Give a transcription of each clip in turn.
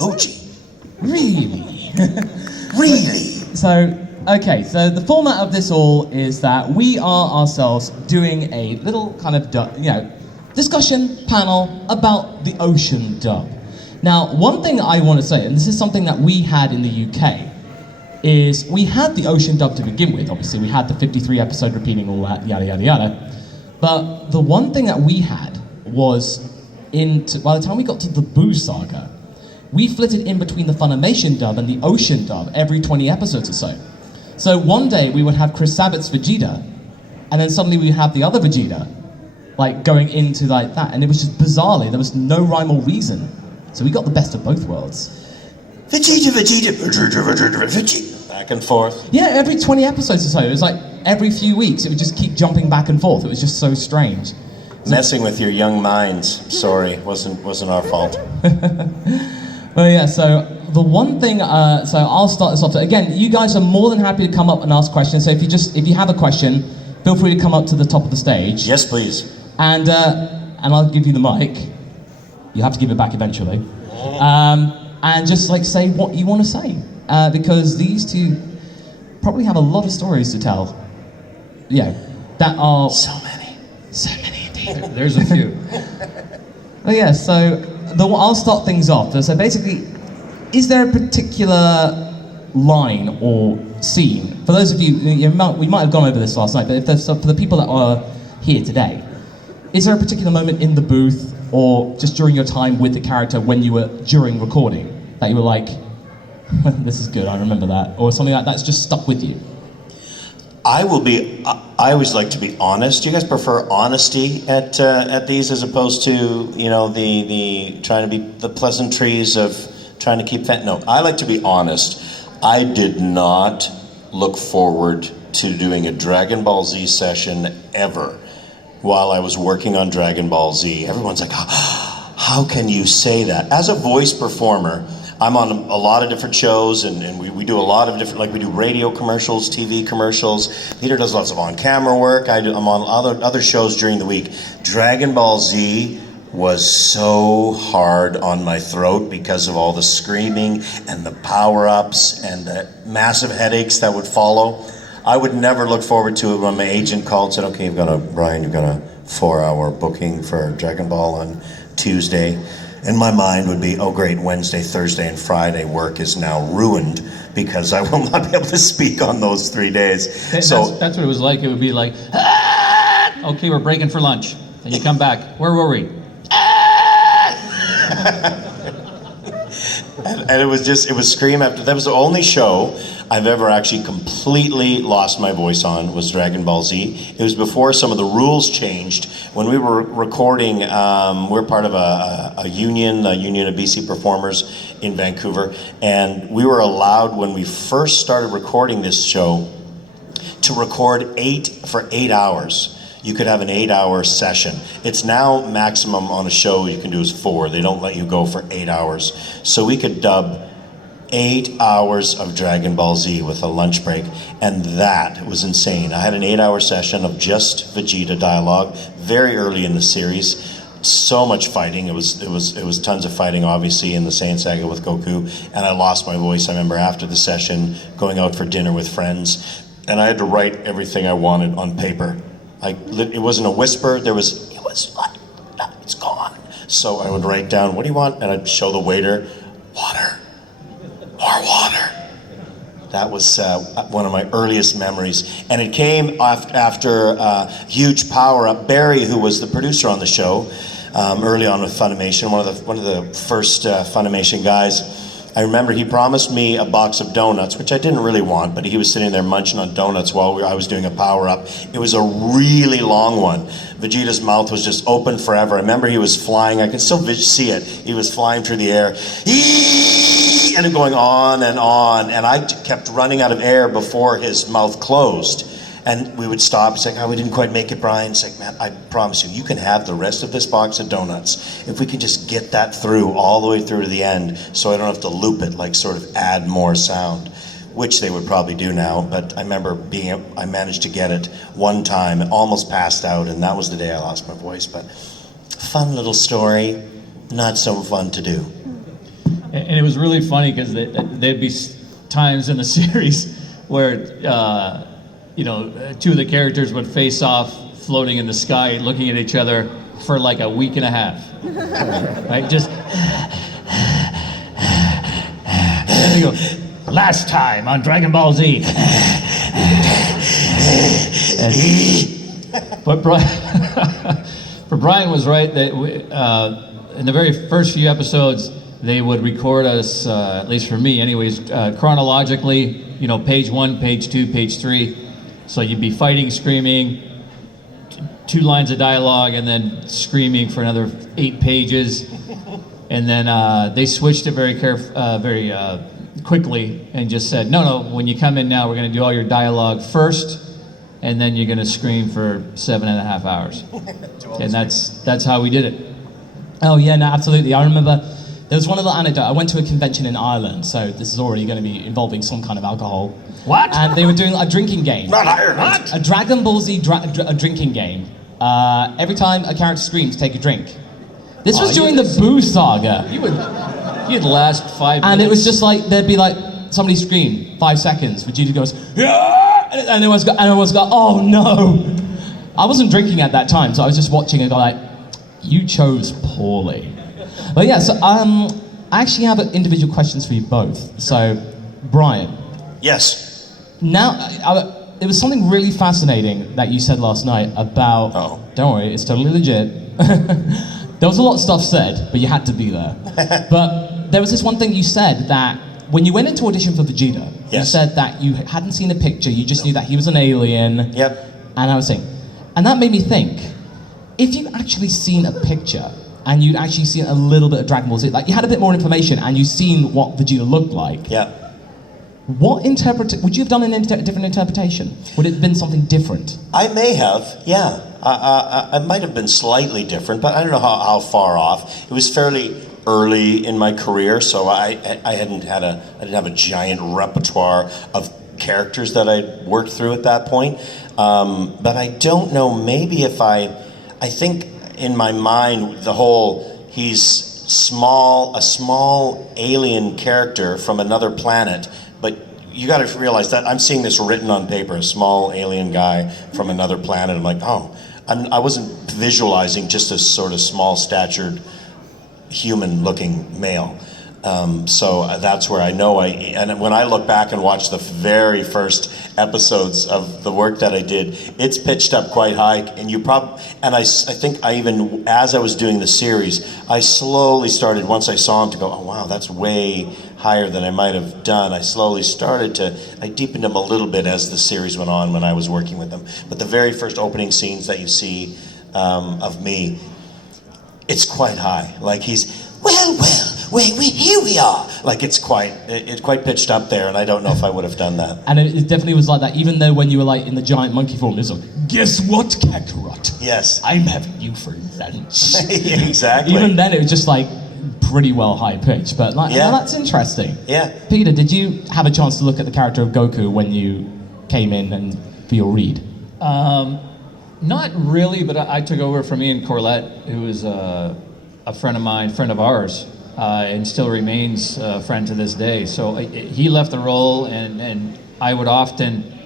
OG. Really? Really? So, okay, so the format of this all is that we are ourselves doing a little kind of, discussion panel about the Ocean dub. Now, one thing I want to say, and this is something that we had in the UK, is we had the Ocean dub to begin with. Obviously, we had the 53 episode repeating all that, yada, yada, yada. But the one thing that we had was, by the time we got to the Boo Saga, we flitted in between the Funimation dub and the Ocean dub every 20 episodes or so. So one day we would have Chris Sabat's Vegeta, and then suddenly we have the other Vegeta, like going into like that, and it was just bizarrely, there was no rhyme or reason. So we got the best of both worlds. Vegeta, Vegeta, Vegeta, Vegeta, Vegeta. Back and forth. Yeah, every 20 episodes or so. It was like every few weeks, it would just keep jumping back and forth. It was just so strange. Messing with your young minds. Sorry, wasn't our fault. Well, yeah, so the one thing, so I'll start this off. So again, you guys are more than happy to come up and ask questions. So if you have a question, feel free to come up to the top of the stage. Yes, please. And I'll give you the mic. You have to give it back eventually. And just like say what you want to say, because these two probably have a lot of stories to tell. Yeah, that are so many indeed. There's a few. Well, yeah. So I'll start things off. So basically, is there a particular line or scene for those of you? We might have gone over this last night, but if there's for the people that are here today, is there a particular moment in the booth or just during your time with the character when you were during recording that you were like, this is good, I remember that, or something like that's just stuck with you? I always like to be honest. Do you guys prefer honesty at these as opposed to, the trying to be the pleasantries of trying to keep that? No, I like to be honest. I did not look forward to doing a Dragon Ball Z session ever. While I was working on Dragon Ball Z, everyone's like, how can you say that? As a voice performer, I'm on a lot of different shows, and we do a lot of different, like we do radio commercials, TV commercials. Peter does lots of on-camera work. I'm on other shows during the week. Dragon Ball Z was so hard on my throat because of all the screaming and the power-ups and the massive headaches that would follow. I would never look forward to it when my agent called and said, okay, you've got a 4-hour booking for Dragon Ball on Tuesday. And my mind would be, oh great, Wednesday, Thursday, and Friday work is now ruined because I will not be able to speak on those 3 days. That's what it was like. It would be like, okay, we're breaking for lunch. Then you come back. Where were we? And it was scream after. That was the only show I've ever actually completely lost my voice on, was Dragon Ball Z. It was before some of the rules changed. When we were recording, we're part of a union, the Union of BC Performers in Vancouver, and we were allowed, when we first started recording this show, to record 8 hours. You could have an 8-hour session. It's now maximum on a show you can do is 4. They don't let you go for 8 hours. So we could dub 8 hours of Dragon Ball Z with a lunch break, and that was insane. I had an 8-hour session of just Vegeta dialogue very early in the series. So much fighting. It was tons of fighting, obviously, in the Saiyan saga with Goku, and I lost my voice. I remember after the session going out for dinner with friends, and I had to write everything I wanted on paper. It wasn't a whisper. It was like, no, it's gone. So I would write down, what do you want? And I'd show the waiter, water, more water. That was one of my earliest memories. And it came after huge power up. Barry, who was the producer on the show, early on with Funimation, one of the first Funimation guys, I remember he promised me a box of donuts, which I didn't really want, but he was sitting there munching on donuts while I was doing a power-up. It was a really long one. Vegeta's mouth was just open forever. I remember he was flying. I can still see it. He was flying through the air, and going on, and I kept running out of air before his mouth closed. And we would stop. He's like, oh, we didn't quite make it, Brian. He's like, man, I promise you can have the rest of this box of donuts if we can just get that through, all the way through to the end, so I don't have to loop it, like sort of add more sound, which they would probably do now. But I remember I managed to get it one time, almost passed out, and that was the day I lost my voice. But fun little story, not so fun to do. And it was really funny because there'd be times in the series where, two of the characters would face off floating in the sky, looking at each other for like a week and a half. Right? Just. And they go, last time on Dragon Ball Z. But Brian was right that in the very first few episodes, they would record us, at least for me anyways, chronologically, page 1, page 2, page 3. So you'd be fighting, screaming, 2 lines of dialogue, and then screaming for another 8 pages. And then they switched it very quickly and just said, no, when you come in now, we're going to do all your dialogue first, and then you're going to scream for 7.5 hours. And that's how we did it. Oh yeah, no, absolutely. I remember there was one other anecdote. I went to a convention in Ireland, so this is already going to be involving some kind of alcohol. What? And they were doing a drinking game. Not Ireland. A Dragon Ball Z a drinking game. Every time a character screams, take a drink. This was during the Boo saga. You'd last 5 minutes. And it was just like, there'd be like, somebody scream, 5 seconds. Vegeta goes, yeah! And everyone's got, oh no! I wasn't drinking at that time, so I was just watching and go like, you chose poorly. But yeah, so I actually have individual questions for you both. So, Brian. Yes. Now, it was something really fascinating that you said last night about, don't worry, it's totally legit. There was a lot of stuff said, but you had to be there. But there was this one thing you said that when you went into audition for Vegeta, you said that you hadn't seen a picture, you just knew that he was an alien. Yep. And I was saying, and that made me think, if you'd actually seen a picture and you'd actually seen a little bit of Dragon Ball Z, like you had a bit more information and you'd seen what Vegeta looked like. Yeah. Would you have done a different interpretation? Would it have been something different? I may have, yeah. I might have been slightly different, but I don't know how far off. It was fairly early in my career, so I didn't have a giant repertoire of characters that I'd worked through at that point. But I don't know, maybe if I think in my mind the whole he's a small alien character from another planet, but you got to realize that I'm seeing this written on paper, a small alien guy from another planet. I'm like, I wasn't visualizing just a sort of small-statured, human-looking male. So that's where I know and when I look back and watch the very first episodes of the work that I did, it's pitched up quite high, and I think I even, as I was doing the series, I slowly started, once I saw him, to go, oh wow, that's way higher than I might have done. I slowly I deepened him a little bit as the series went on when I was working with him. But the very first opening scenes that you see of me, it's quite high. Like he's, here we are. Like it's quite pitched up there, and I don't know if I would have done that. And it definitely was like that, even though when you were like in the giant monkey form, it was like, guess what, Kakarot? Yes. I'm having you for lunch. Exactly. Even then, it was just like pretty well high pitched, but like, yeah, that's interesting. Yeah. Peter, did you have a chance to look at the character of Goku when you came in and for your read? Not really, but I took over from Ian Corlett, who is a friend of mine, friend of ours, and still remains a friend to this day. So he left the role, and I would often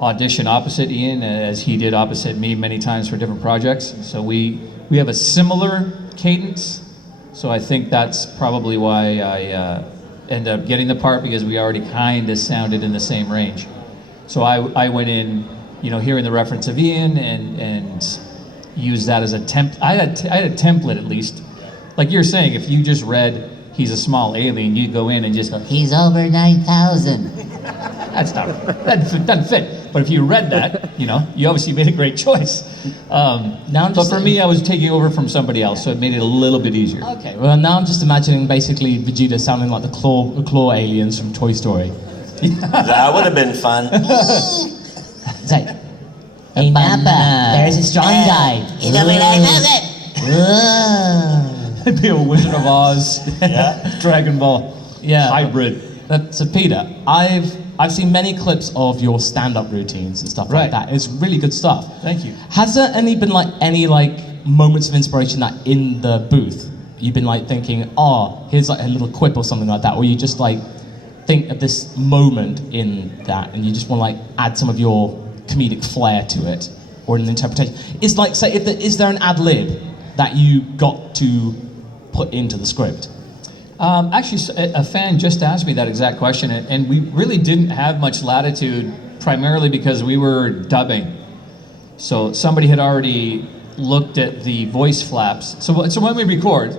audition opposite Ian, as he did opposite me many times for different projects. So we have a similar cadence. So I think that's probably why I ended up getting the part, because we already kind of sounded in the same range. So I went in, hearing the reference of Ian and used that as a template. I had a template, at least. Like you're saying, if you just read he's a small alien, you go in and just go, he's over 9,000. That doesn't fit. But if you read that, you obviously made a great choice. But for me, I was taking over from somebody else, so it made it a little bit easier. Okay, well now I'm just imagining basically Vegeta sounding like the claw aliens from Toy Story. That would have been fun. It's like, hey Nappa, there's a strong guy. He's over 9,000. It'd be a Wizard of Oz, Dragon Ball hybrid. So Peter, I've seen many clips of your stand-up routines and stuff like that. It's really good stuff. Thank you. Has there been any moments of inspiration that in the booth you've been like thinking, oh, here's like a little quip or something like that, or you just like think of this moment in that, and you just want to like add some of your comedic flair to it, or an interpretation. It's like, say, is there an ad lib that you got to put into the script? Actually, a fan just asked me that exact question, and we really didn't have much latitude, primarily because we were dubbing. So somebody had already looked at the voice flaps. So when we record,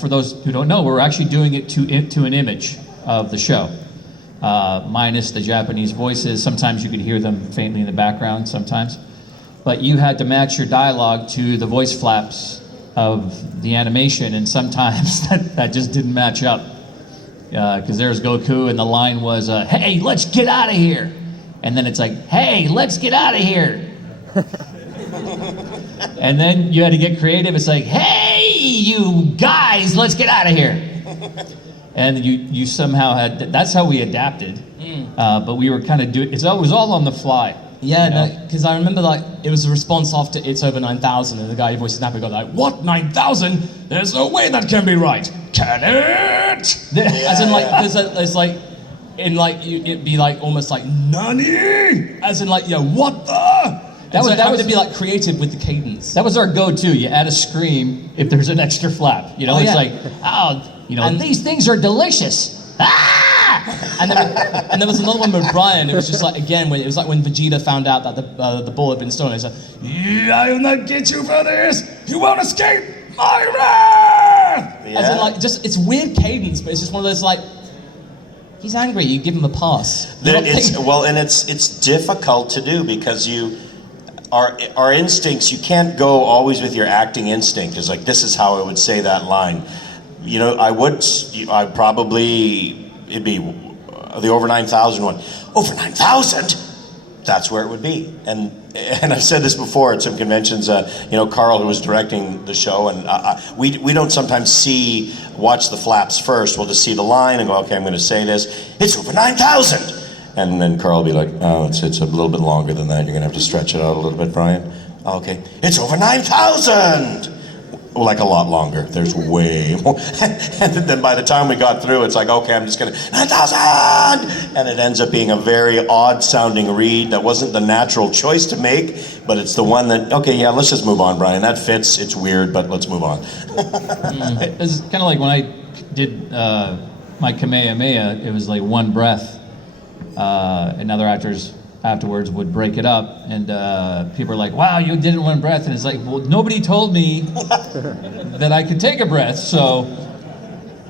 for those who don't know, we're actually doing it to an image of the show, minus the Japanese voices. Sometimes you could hear them faintly in the background sometimes. But you had to match your dialogue to the voice flaps of the animation, and sometimes that just didn't match up. Because there's Goku, and the line was, hey, let's get out of here. And then it's like, hey, let's get out of here. And then you had to get creative. It's like, hey, you guys, let's get out of here. And you somehow had, that's how we adapted. But we were kind of doing, it was all on the fly. Yeah, you know? No, because I remember like it was a response after It's Over 9,000, and the guy who voiced Snapper got like, what, 9,000? There's no way that can be right. Can it? Yeah. As in like, there's like, in like, it'd be like almost like, nani? As in like, yo, what the? That would be like creative with the cadence. That was our go-to. You add a scream if there's an extra flap. You know, it's like, oh, you know, and these things are delicious. Ah! And there was another one with Brian. It was just like, again, when it was like when Vegeta found out that the ball had been stolen. It's like, I will not get you for this. You won't escape my wrath. Yeah. As in like, just it's weird cadence, but it's just one of those like, he's angry. You give him a pass. It's difficult to do because our instincts. You can't go always with your acting instinct. It's like, this is how I would say that line. You know, I'd probably. It'd be the over 9,000 one. Over 9,000? That's where it would be. And I've said this before at some conventions. You know, Carl, who was directing the show, and we don't sometimes watch the flaps first. We'll just see the line and go, okay, I'm going to say this. It's over 9,000. And then Carl will be like, oh, it's a little bit longer than that. You're going to have to stretch it out a little bit, Brian. Oh, okay. It's over 9,000. Well, like a lot longer. There's way more. And then by the time we got through, it's like, okay, I'm just going to, 9,000! And it ends up being a very odd sounding read that wasn't the natural choice to make, but it's the one that, okay, yeah, let's just move on, Brian. That fits, it's weird, but let's move on. It's kind of like when I did my Kamehameha, it was like one breath, and other actors afterwards would break it up, and people are like, wow, you did it in one breath, and it's like, well, nobody told me that I could take a breath, so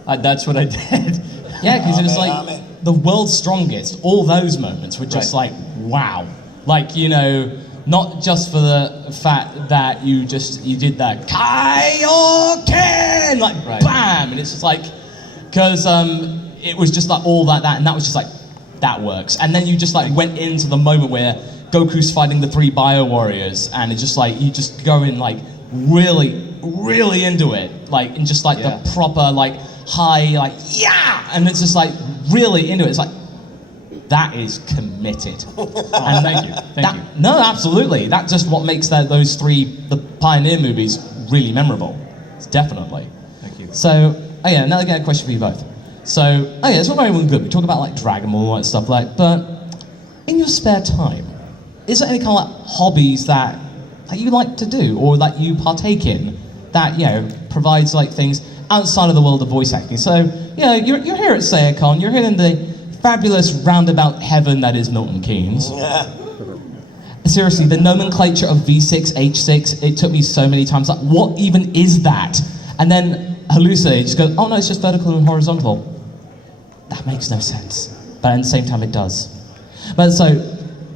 that's what I did. Yeah, because it was like the world's strongest. All those moments were just like, wow. Like, you know, not just for the fact that you did that Kaioken, like bam, and it's just like, because it was just like all that, and that was just like, that works. And then you just like went into the moment where Goku's fighting the 3 Bio Warriors, and it's just like, you just go in like really, really into it. Like, in just like the proper like high, like, yeah! And it's just like really into it. It's like, that is committed. And thank you. No, absolutely. That's just what makes those 3, the Pioneer movies, really memorable. It's definitely. Thank you. So, another question for you both. So, it's not very good. We talk about like Dragon Ball and all that stuff, like, but in your spare time, is there any kind of like hobbies that you like to do or that you partake in that, you know, provides like things outside of the world of voice acting? So, you know, you're here at Saiyacon, you're here in the fabulous roundabout heaven that is Milton Keynes. Yeah. Seriously, the nomenclature of V6, H6, it took me so many times, like, what even is that? And then hallucinate, just go, oh no, it's just vertical and horizontal. That makes no sense. But at the same time, it does. But so,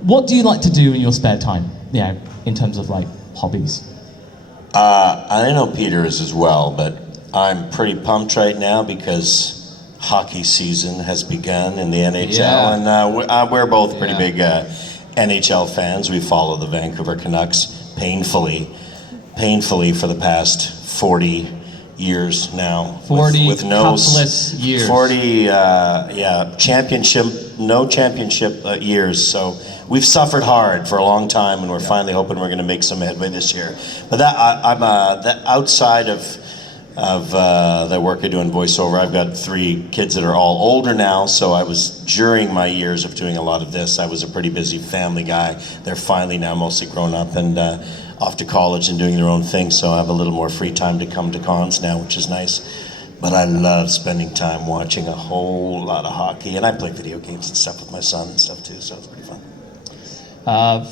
what do you like to do in your spare time, you know, in terms of like hobbies? I know Peter is as well, but I'm pretty pumped right now because hockey season has begun in the NHL, and we're both pretty big NHL fans. We follow the Vancouver Canucks painfully for the past 40 years now. 40 with no cupless years. 40 no championship years. So we've suffered hard for a long time, and we're finally hoping we're going to make some headway this year. But that outside of the work I do in voiceover. I've got 3 kids that are all older now, so I was, during my years of doing a lot of this, I was a pretty busy family guy. They're finally now mostly grown up and off to college and doing their own thing, so I have a little more free time to come to cons now, which is nice. But I love spending time watching a whole lot of hockey, and I play video games and stuff with my son and stuff too, so it's pretty fun.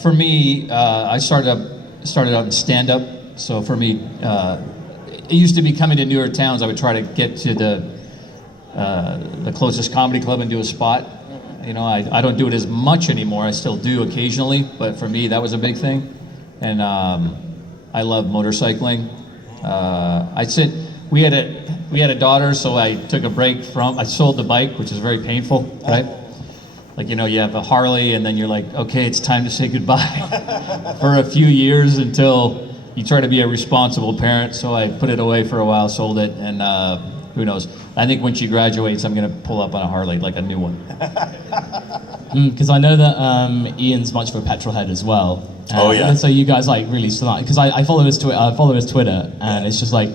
For me, I started out in stand-up. So for me, it used to be coming to newer towns. I would try to get to the closest comedy club and do a spot. You know, I don't do it as much anymore. I still do occasionally, but for me, that was a big thing. And I love motorcycling. We had a daughter, so I took a break from. I sold the bike, which is very painful, right? Like, you know, you have a Harley, and then you're like, okay, it's time to say goodbye for a few years until you try to be a responsible parent. So I put it away for a while, sold it, and who knows? I think when she graduates, I'm going to pull up on a Harley, like a new one. Because I know that Ian's much of a petrol head as well. Oh, yeah. And so you guys like really start, because I follow his Twitter, and it's just like,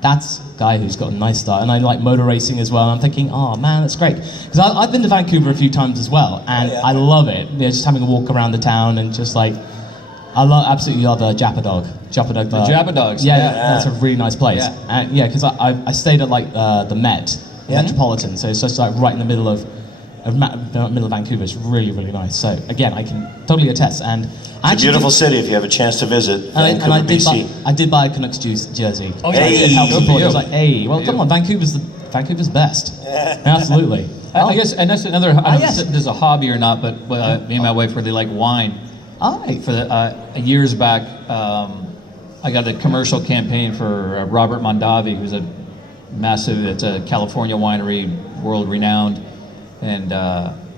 that's a guy who's got a nice start. And I like motor racing as well. And I'm thinking, oh man, that's great. Because I've been to Vancouver a few times as well, and I love it. You know, just having a walk around the town and just like, absolutely love Japadog. The Japadogs. Yeah, that's a really nice place. Yeah. And because I stayed at like the Met, Metropolitan, so it's just like right in the middle of Vancouver. It's really, really nice. So again, I can totally attest. And It's a beautiful city if you have a chance to visit. Vancouver, BC. I did buy a Canucks jersey. Oh yeah, Hey. it helps It was like, hey, well, come on, Vancouver's best. Absolutely. I guess, and that's another. I don't know yes. if this is a hobby or not, but me and my wife really like wine. All right. For years back, I got a commercial campaign for Robert Mondavi, who's it's a California winery, world renowned, and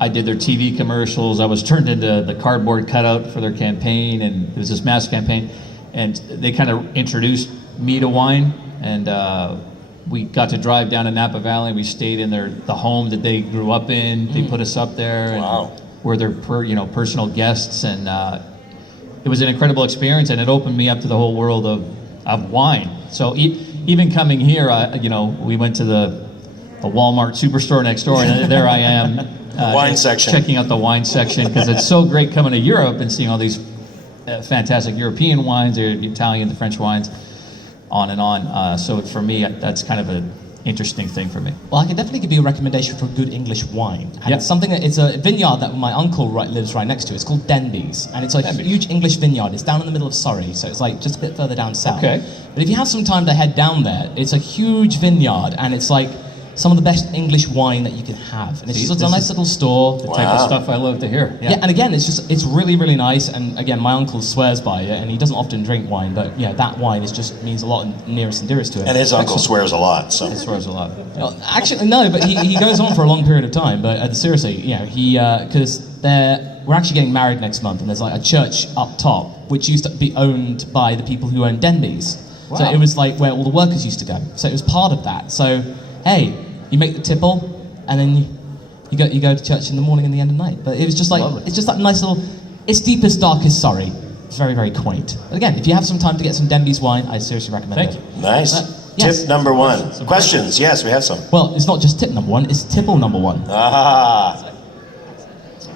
I did their TV commercials. I was turned into the cardboard cutout for their campaign, and it was this mass campaign, and they kind of introduced me to wine, and we got to drive down to Napa Valley, and we stayed in the home that they grew up in. They put us up there. Wow. And were their personal guests, and it was an incredible experience, and it opened me up to the whole world of wine. So even coming here, we went to the Walmart superstore next door, and there I am, wine section, checking out the wine section, because it's so great coming to Europe and seeing all these fantastic European wines, or Italian, the French wines, on and on. So for me, that's kind of an interesting thing for me. Well, I can definitely give you a recommendation for good English wine. And it's a vineyard that my uncle lives right next to. It's called Denbies, and it's a huge English vineyard. It's down in the middle of Surrey, so it's like just a bit further down south. Okay. But if you have some time to head down there, it's a huge vineyard, and it's like some of the best English wine that you can have. And it's just a nice little store. The type of stuff I love to hear. Yeah, and again, it's really, really nice. And again, my uncle swears by it, and he doesn't often drink wine, but yeah, that wine just means a lot and nearest and dearest to him. And his uncle swears a lot, so. He swears a lot. Well, actually, no, but he goes on for a long period of time. But seriously, because we're actually getting married next month, and there's like a church up top, which used to be owned by the people who owned Denbies. Wow. So it was like where all the workers used to go. So it was part of that. So, hey, you make the tipple, and then you go to church in the morning and the end of the night. But it was just like, it's just that nice little, it's deepest, darkest Surrey. It's very, very quaint. But again, if you have some time to get some Denbies wine, I seriously recommend it. Thank you. Nice. Yes. Tip number 1. Questions? Yes, we have some. Well, it's not just tip number 1, it's tipple number 1. Ah.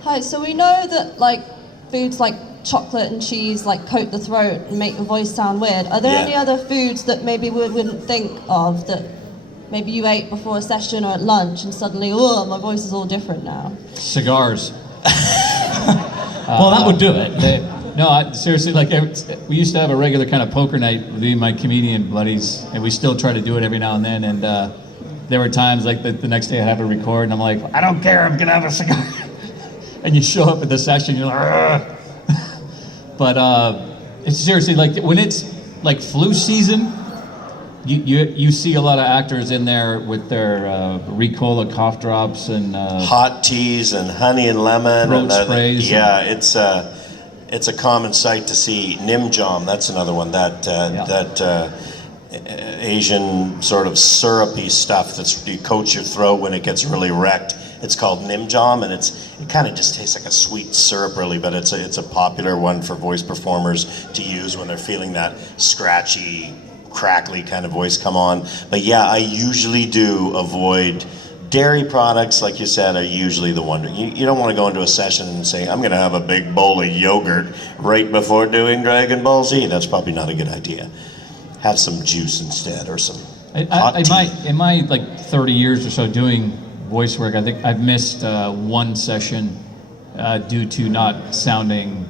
Hi, so we know that like foods like chocolate and cheese like coat the throat and make your voice sound weird. Are there any other foods that maybe we wouldn't think of that maybe you ate before a session or at lunch and suddenly, oh, my voice is all different now? Cigars. Well, that would do it. Seriously, like we used to have a regular kind of poker night with me and my comedian buddies, and we still try to do it every now and then. And there were times like the next day I have to record, and I'm like, I don't care, I'm gonna have a cigar. And you show up at the session, you're like, argh. But it's seriously like when it's like flu season. You see a lot of actors in there with their Ricola cough drops and hot teas and honey and lemon throat and sprays. Yeah, it's a common sight to see. Nimjam, that's another one. That Asian sort of syrupy stuff that's you coat your throat when it gets really wrecked. It's called Nimjam, and it kind of just tastes like a sweet syrup, really. But it's a popular one for voice performers to use when they're feeling that scratchy, crackly kind of voice come on. But yeah, I usually do avoid dairy products, like you said, are usually the one. You don't want to go into a session and say, I'm going to have a big bowl of yogurt right before doing Dragon Ball Z. That's probably not a good idea. Have some juice instead, or some hot tea. In my like 30 years or so doing voice work, I think I've missed one session due to not sounding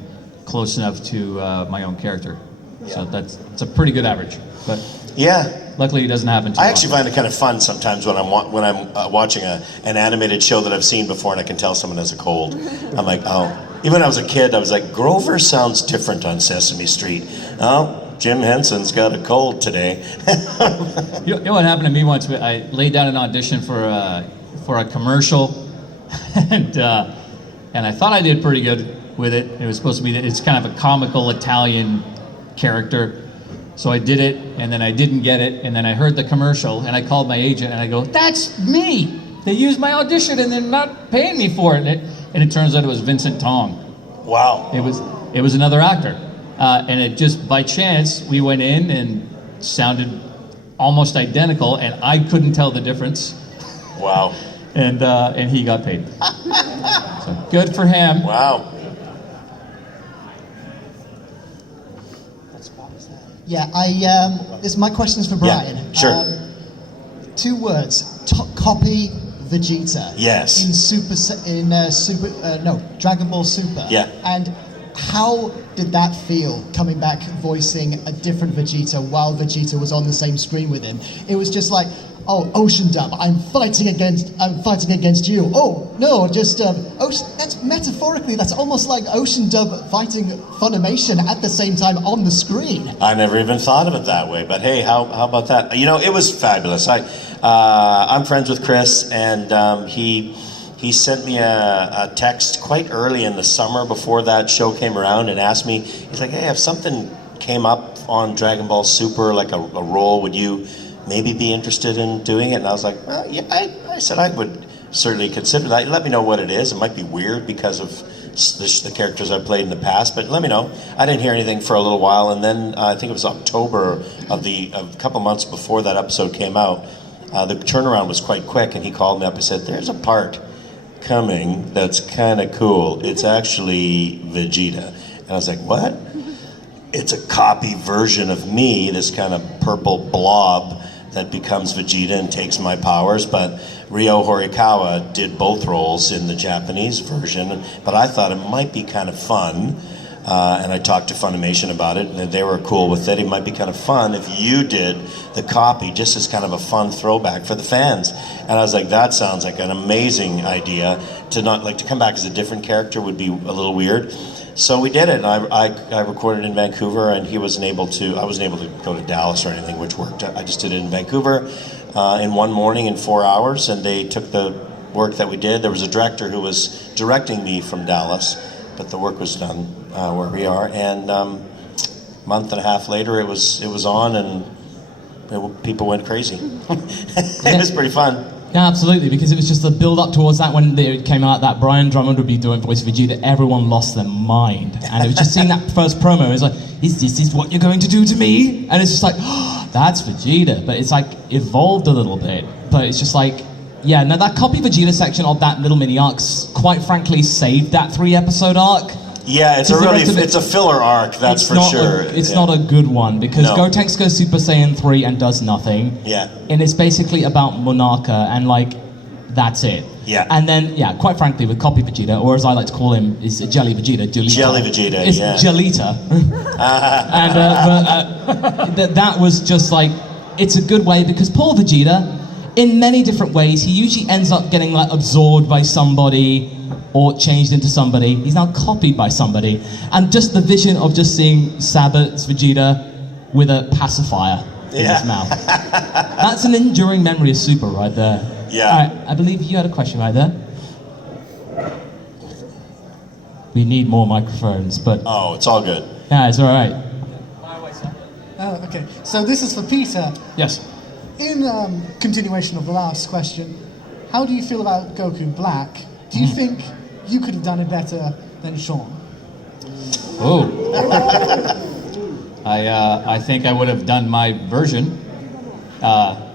close enough to my own character. Yeah. So it's a pretty good average. But yeah. Luckily, it doesn't happen too I actually often. find it kind of fun sometimes when I'm watching an animated show that I've seen before and I can tell someone has a cold. I'm like, oh. Even when I was a kid, I was like, Grover sounds different on Sesame Street. Oh, Jim Henson's got a cold today. You know what happened to me once? I laid down an audition for a commercial, and I thought I did pretty good with it. It was supposed to be it's kind of a comical Italian character. So I did it, and then I didn't get it, and then I heard the commercial, and I called my agent, and I go, that's me! They used my audition, and they're not paying me for it. And it turns out it was Vincent Tong. Wow. It was another actor. And it just, by chance, we went in and sounded almost identical, and I couldn't tell the difference. Wow. And he got paid. So good for him. Wow. Yeah, my question is for Brian. Yeah, sure. 2 words: copy Vegeta. Yes. Dragon Ball Super. Yeah. And how did that feel coming back voicing a different Vegeta while Vegeta was on the same screen with him? It was just like, oh, Ocean Dub, I'm fighting against you. Oh no, just Ocean. That's metaphorically. That's almost like Ocean Dub fighting Funimation at the same time on the screen. I never even thought of it that way, but hey, how about that? You know, it was fabulous. I'm friends with Chris, and he sent me a text quite early in the summer before that show came around and asked me. He's like, hey, if something came up on Dragon Ball Super, like a role, would you maybe be interested in doing it? And I was like, well, yeah, I said I would certainly consider that. Let me know what it is. It might be weird because of the characters I've played in the past, but let me know. I didn't hear anything for a little while, and then I think it was October of a couple months before that episode came out. The turnaround was quite quick, and he called me up and said, there's a part coming that's kind of cool. It's actually Vegeta. And I was like, what? It's a copy version of me, this kind of purple blob that becomes Vegeta and takes my powers, but Ryo Horikawa did both roles in the Japanese version, but I thought it might be kind of fun, and I talked to Funimation about it, and they were cool with it. It might be kind of fun if you did the copy just as kind of a fun throwback for the fans. And I was like, that sounds like an amazing idea. To come back as a different character would be a little weird. So we did it, and I recorded in Vancouver, and I wasn't able to go to Dallas or anything, which worked. I just did it in Vancouver in one morning in 4 hours, and they took the work that we did. There was a director who was directing me from Dallas, but the work was done where we are, and a month and a half later it was on, and people went crazy. It was pretty fun. Yeah, absolutely, because it was just the build-up towards that when it came out that Brian Drummond would be doing voice Vegeta, everyone lost their mind. And it was just seeing that first promo, it was like, is this what you're going to do to me? And it's just like, oh, that's Vegeta. But it's like evolved a little bit. But it's just like, yeah, no, that copy Vegeta section of that little mini arc's quite frankly saved that 3-episode arc. Yeah, it's a filler arc, that's for sure. It's not a good one, because Gotenks goes Super Saiyan 3 and does nothing. Yeah. And it's basically about Monarca, and that's it. Yeah. And then, quite frankly, with Copy Vegeta, or as I like to call him, is Jelly Vegeta, Jelita. Jelly Vegeta, it's yeah. Jelita. And that was just like, it's a good way, because poor Vegeta, in many different ways, he usually ends up getting absorbed by somebody, or changed into somebody. He's now copied by somebody. And just the vision of just seeing Sabat's Vegeta with a pacifier in his mouth. That's an enduring memory of Super right there. Yeah. All right, I believe you had a question right there. We need more microphones, but... Oh, it's all good. Yeah, it's all right. Oh, okay. So this is for Peter. Yes. In continuation of the last question, how do you feel about Goku Black? Do you think you could have done it better than Sean? Oh. I think I would have done my version,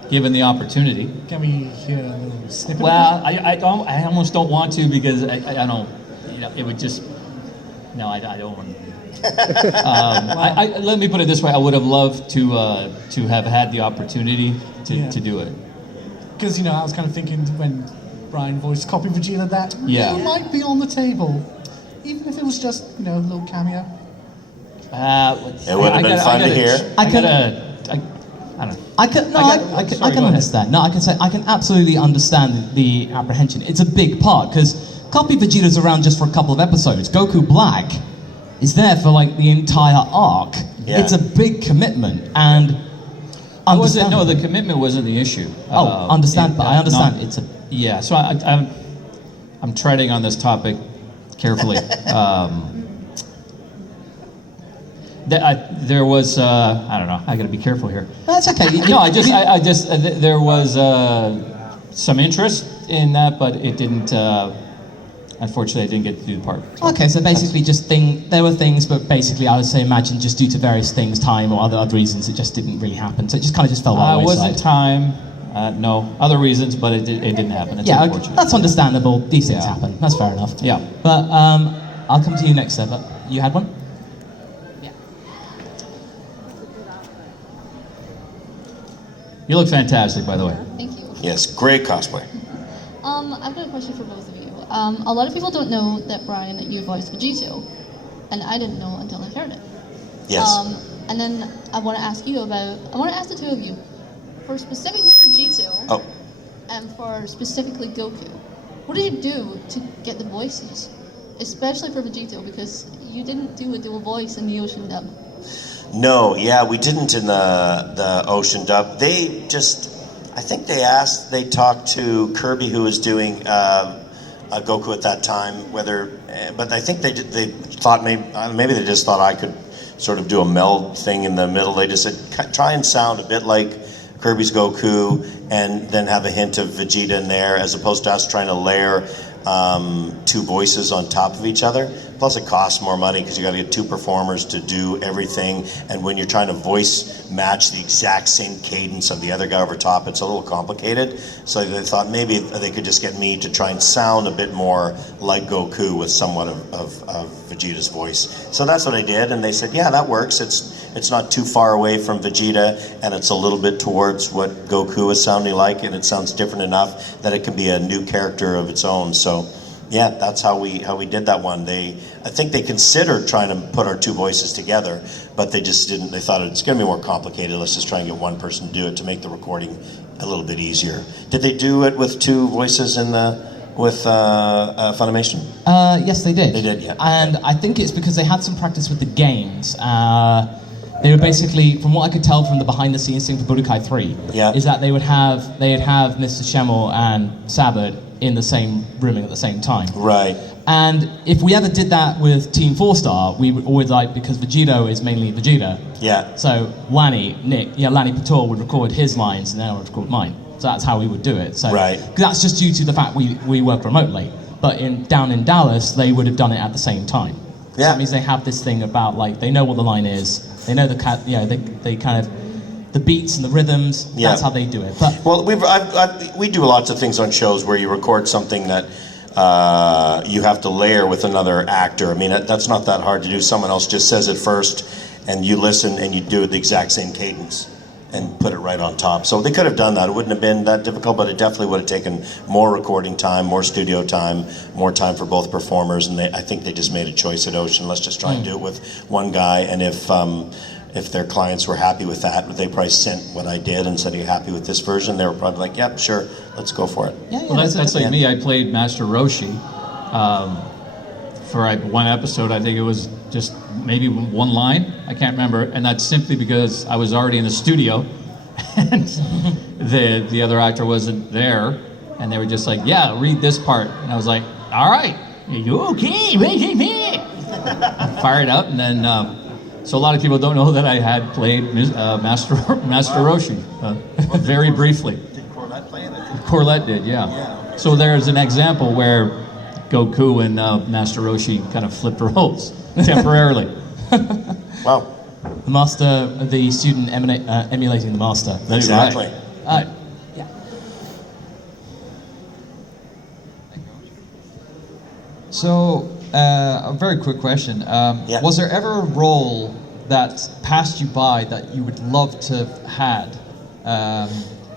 given the opportunity. Can we hear a little snippet? Well, I almost don't want to because I don't, it would just, no, I don't want to. Let me put it this way: I would have loved to have had the opportunity to do it. Because I was kind of thinking when Brian voiced Copy Vegeta that Yeah. it might be on the table, even if it was just a little cameo. It would have been fun to hear. I don't know. I can Sorry, go understand. No, I can absolutely understand the apprehension. It's a big part because Copy Vegeta's around just for a couple of episodes. Goku Black is there for like the entire arc. Yeah. It's a big commitment and. No, the commitment wasn't the issue. I understand. It's a. Yeah, so I'm treading on this topic carefully. There was I don't know. I got to be careful here. That's okay. There was some interest in that, but it didn't. Unfortunately, I didn't get to do the part. Okay, so basically, there were things, but basically, I would say, imagine just due to various things, time or other reasons, it just didn't really happen. So it just kind of just fell by the It wayside. wasn't time. No, other reasons, but it didn't happen. It's Yeah, okay, unfortunate. that's understandable. These things Yeah. happen. That's fair enough. Yeah. But I'll come to you next, sir. But you had one. You look fantastic, by the way. Thank you. Yes, great cosplay. I've got a question for both of you. A lot of people don't know that Brian, that you voiced Vegetto, and I didn't know until I heard it. Yes. And then I want to ask the two of you, for specifically Vegetto, and for specifically Goku, what did you do to get the voices, especially for Vegetto, because you didn't do a dual voice in the Ocean dub. No, yeah, we didn't in the Ocean dub. They just, I think they talked to Kirby, who was doing Goku at that time, but I think they thought maybe they just thought I could sort of do a meld thing in the middle. They just said, try and sound a bit like Kirby's Goku, and then have a hint of Vegeta in there, as opposed to us trying to layer two voices on top of each other. Plus it costs more money because you got to get two performers to do everything, and when you're trying to voice match the exact same cadence of the other guy over top, it's a little complicated. So they thought maybe they could just get me to try and sound a bit more like Goku with somewhat of Vegeta's voice. So that's what I did, and they said, yeah, that works. It's not too far away from Vegeta, and it's a little bit towards what Goku is sounding like, and it sounds different enough that it can be a new character of its own. So yeah, that's how we did that one. I think they considered trying to put our two voices together, but they just didn't. They thought it's going to be more complicated. Let's just try and get one person to do it to make the recording a little bit easier. Did they do it with two voices with Funimation? Yes, they did. They did, yeah. And I think it's because they had some practice with the games. They were basically, from what I could tell from the behind-the-scenes thing for Budokai 3, Yeah. is that they'd have Mr. Schemmel and Sabad in the same rooming at the same time. Right. And if we ever did that with Team 4-Star, we would always because Vegetto is mainly Vegeta. Yeah. So Lanny Pator would record his lines and then I would record mine. So that's how we would do it. So Right. 'cause that's just due to the fact we work remotely. But down in Dallas, they would have done it at the same time. So Yeah. that means they have this thing about they know what the line is, they know they kind of the beats and the rhythms. Yeah. That's how they do it. But Well, we do lots of things on shows where you record something that you have to layer with another actor. I mean, that's not that hard to do. Someone else just says it first, and you listen and you do it the exact same cadence and put it right on top. So they could have done that. It wouldn't have been that difficult, but it definitely would have taken more recording time, more studio time, more time for both performers. And I think they just made a choice at Ocean. Let's just try and do it with one guy. And if their clients were happy with that, they probably sent what I did and said, are you happy with this version? They were probably like, yep, sure, let's go for it. yeah, Well, that's like yeah. me. I played Master Roshi for one episode. I think it was just maybe one line. I can't remember, and that's simply because I was already in the studio, and the other actor wasn't there, and they were just like, "Yeah, read this part," and I was like, "All right, you okay? Fire it up, and then." So a lot of people don't know that I had played Master Roshi very briefly. Did Corlett play it? Corlett did, yeah. So there's an example where Goku and Master Roshi kind of flipped roles temporarily. Wow. The master, the student emulating the master. Exactly. Yeah. So, a very quick question. Yeah. Was there ever a role that passed you by that you would love to have had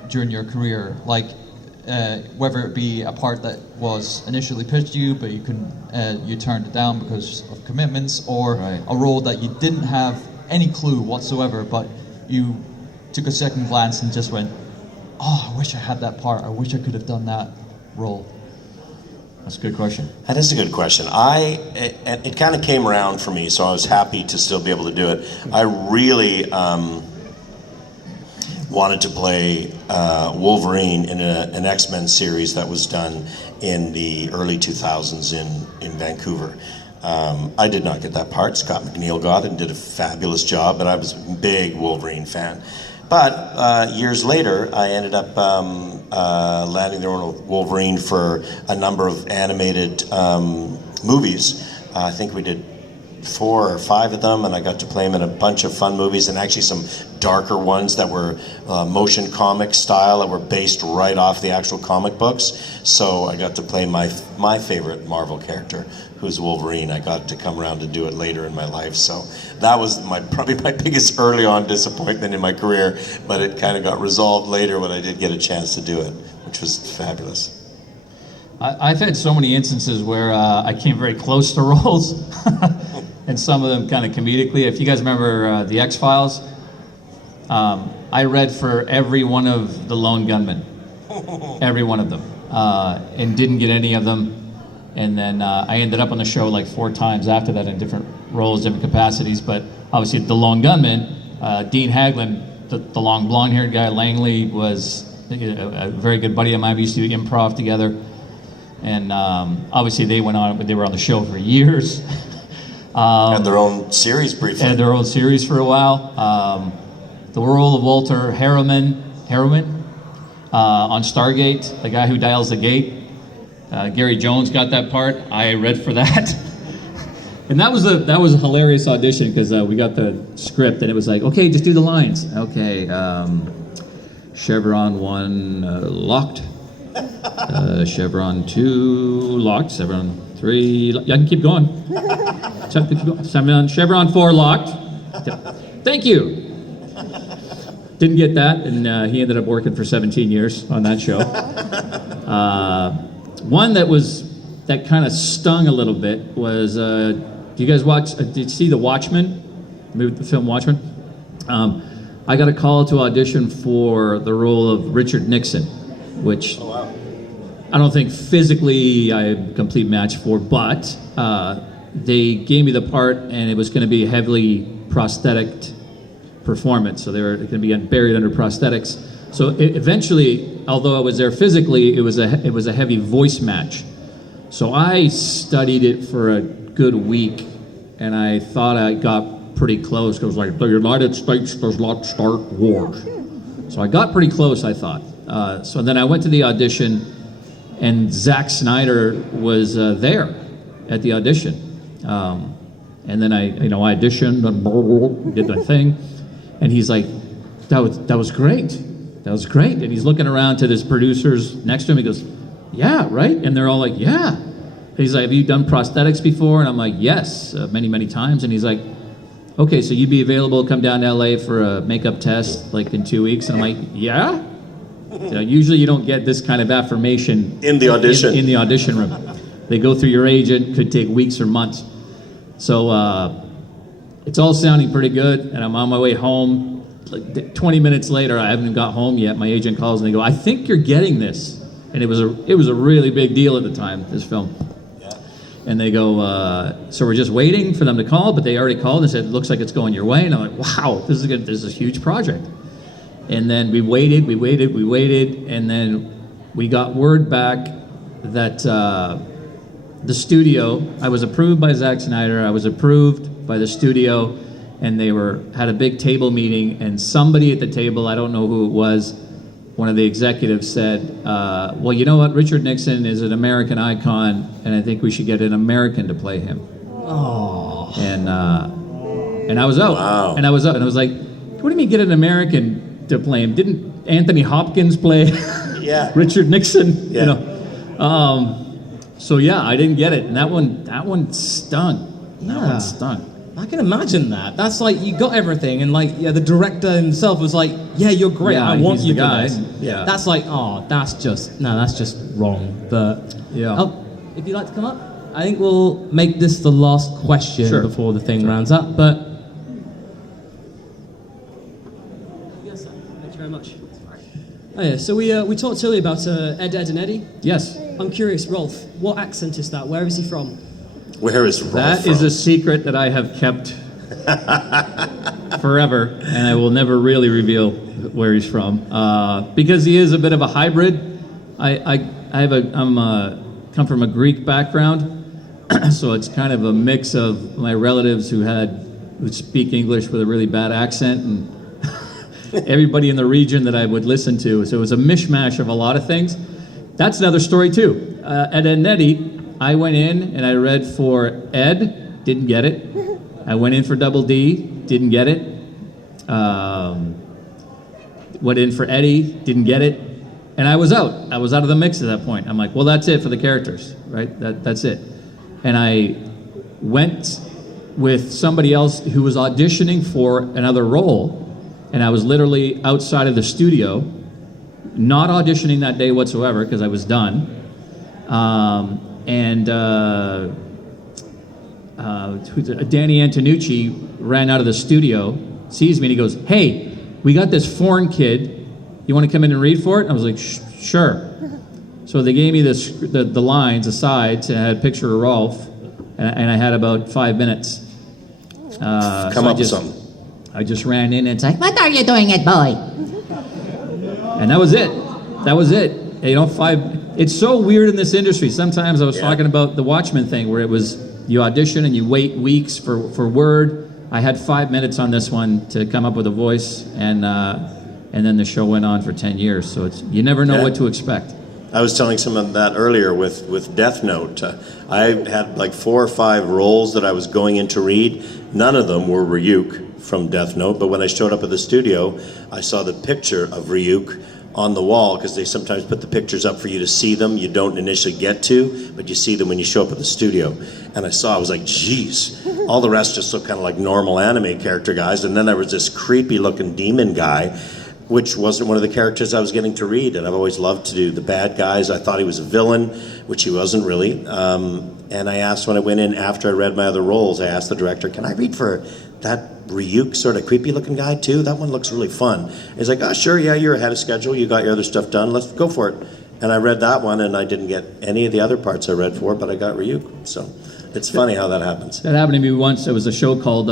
during your career? Like, whether it be a part that was initially pitched to you, but you turned it down because of commitments, or a role that you didn't have any clue whatsoever, but you took a second glance and just went, "Oh, I wish I had that part. I wish I could have done that role." That's a good question. That is a good question. It kind of came around for me, so I was happy to still be able to do it. I really wanted to play Wolverine in an X-Men series that was done in the early 2000s in Vancouver. I did not get that part. Scott McNeil got it and did a fabulous job, but I was a big Wolverine fan. But years later, I ended up landing the role of Wolverine for a number of animated movies. I think we did 4 or 5 of them, and I got to play him in a bunch of fun movies, and actually some darker ones that were motion comic style that were based right off the actual comic books. So I got to play my favorite Marvel character, who's Wolverine. I got to come around to do it later in my life. So that was probably my biggest early on disappointment in my career, but it kind of got resolved later when I did get a chance to do it, which was fabulous. I've had so many instances where I came very close to roles, and some of them kind of comedically. If you guys remember the X-Files, I read for every one of the lone gunmen, every one of them, and didn't get any of them. And then I ended up on the show like 4 times after that in different roles, different capacities. But obviously the lone gunman, Dean Haglund, the long blonde-haired guy, Langley, was a very good buddy of mine. We used to do improv together. And obviously they were on the show for years. Had their own series briefly. Had their own series for a while. The role of Walter Harriman on Stargate, the guy who dials the gate. Gary Jones got that part. I read for that. And that was a hilarious audition because we got the script and it was like, okay, just do the lines. Okay, Chevron 1 locked. Chevron 2 locked. Chevron 3. I can keep going. Chevron 4 locked. Thank you. Didn't get that, and he ended up working for 17 years on that show. One that kind of stung a little bit was, do you guys did you see The Watchmen? The film Watchmen? I got a call to audition for the role of Richard Nixon, which I don't think physically I'm a complete match for, but they gave me the part and it was going to be a heavily prosthetic performance. So they were going to be buried under prosthetics. So eventually, although I was there physically, it was a heavy voice match. So I studied it for a good week, and I thought I got pretty close. It was like, the United States does not start wars. So I got pretty close, I thought. So then I went to the audition, and Zack Snyder was there at the audition. And then I auditioned and did my thing, and he's like, that was great. That was great. And he's looking around to his producers next to him. He goes, yeah, right? And they're all like, yeah. He's like, have you done prosthetics before? And I'm like, yes, many, many times. And he's like, okay, so you'd be available to come down to LA for a makeup test like in 2 weeks? And I'm like, yeah? Usually you don't get this kind of affirmation In the audition. In the audition room. They go through your agent, could take weeks or months. So it's all sounding pretty good, and I'm on my way home. Like 20 minutes later, I haven't even got home yet. My agent calls and they go, I think you're getting this. And it was a really big deal at the time, this film. Yeah. And they go, so we're just waiting for them to call, but they already called and said, it looks like it's going your way. And I'm like, wow, this is a huge project. And then we waited, and then we got word back that the studio, I was approved by Zack Snyder, I was approved by the studio, and they had a big table meeting, and somebody at the table, I don't know who it was, one of the executives said, well, you know what, Richard Nixon is an American icon, and I think we should get an American to play him. Oh. And And I was out. Wow. And I was out. And I was like, what do you mean get an American to play him? Didn't Anthony Hopkins play Yeah. Richard Nixon? Yeah. You know. So yeah, I didn't get it. And that one stung. That Yeah. one stung. I can imagine that. That's like you got everything, and like the director himself was like, "Yeah, you're great. Yeah, I want he's you the for guy. this." Yeah. That's like, oh, that's just wrong. But Yeah. oh, if you'd like to come up, I think we'll make this the last question Sure. before the thing rounds up. But Yes, sir. Thank you very much. Oh yeah, so we talked earlier about Ed, Ed and Eddie. Yes. I'm curious, Rolf, what accent is that? Where is he from? Where is Rolf That is a secret that I have kept forever, and I will never really reveal where he's from, because he is a bit of a hybrid. I'm come from a Greek background, so it's kind of a mix of my relatives who speak English with a really bad accent, and everybody in the region that I would listen to. So it was a mishmash of a lot of things. That's another story too. Ed and Eddie, I went in and I read for Ed, didn't get it. I went in for Double D, didn't get it. Went in for Eddie, didn't get it. And I was out. I was out of the mix at that point. I'm like, well, that's it for the characters, right? That's it. And I went with somebody else who was auditioning for another role. And I was literally outside of the studio, not auditioning that day whatsoever because I was done. Danny Antonucci ran out of the studio, sees me, and he goes, "Hey, we got this foreign kid. You want to come in and read for it?" And I was like, "Sure." So they gave me the lines, the sides, and I had a picture of Rolf, and I had about 5 minutes. Come up with something. I just ran in and it's like, What are you doing, Ed boy? and that was it. That was it. You know, it's so weird in this industry. Sometimes I was talking about the Watchmen thing where it was you audition and you wait weeks for word. I had 5 minutes on this one to come up with a voice, and then the show went on for 10 years. So you never know what to expect. I was telling someone that earlier with Death Note. I had like 4 or 5 roles that I was going in to read. None of them were Ryuk from Death Note, but when I showed up at the studio, I saw the picture of Ryuk on the wall, because they sometimes put the pictures up for you to see them. You don't initially get to, but you see them when you show up at the studio. And I was like, geez. All the rest just look kind of like normal anime character guys. And then there was this creepy looking demon guy, which wasn't one of the characters I was getting to read. And I've always loved to do the bad guys. I thought he was a villain, which he wasn't really. And I asked when I went in after I read my other roles, I asked the director, can I read for that Ryuk sort of creepy looking guy too? That one looks really fun. He's like, oh sure, yeah, you're ahead of schedule. You got your other stuff done. Let's go for it. And I read that one, and I didn't get any of the other parts I read for, but I got Ryuk. So it's funny how that happens. That happened to me once. There was a show called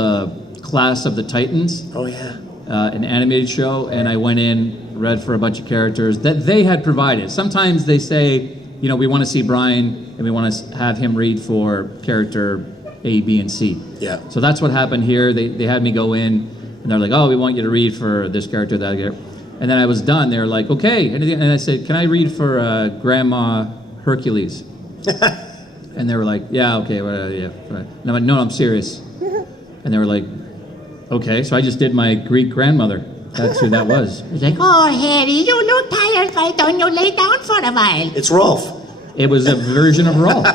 Class of the Titans. Oh yeah. An animated show, and I went in, read for a bunch of characters that they had provided. Sometimes they say, you know, we want to see Brian, and we want to have him read for character A, B, and C. Yeah. So that's what happened here. They had me go in, and they're like, oh, we want you to read for this character, that character. And then I was done. They were like, okay. And I said, can I read for Grandma Hercules? And they were like, yeah, okay. Yeah. And I'm like, no, I'm serious. And they were like, okay. So I just did my Greek grandmother. That's who that was. He's like, oh, Harry, you look tired. Why don't you lay down for a while? It's Rolf. It was a version of Rolf.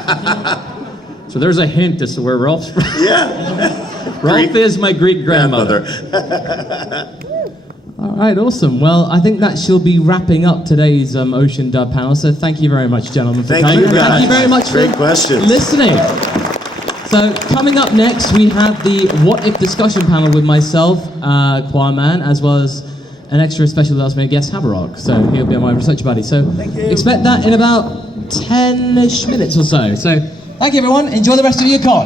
So there's a hint as to where Rolf's from. Yeah. Rolf is my Greek grandmother. all right, awesome. Well, I think that she'll be wrapping up today's Ocean Dub panel. So thank you very much, gentlemen, for Thank coming. you, guys. Thank you very much Great for questions. listening. So coming up next, we have the What If discussion panel with myself, Choirman, as well as an extra special last minute guest, Havarog. So he'll be my research buddy. So expect that in about 10-ish minutes or so. So thank you, everyone. Enjoy the rest of your con.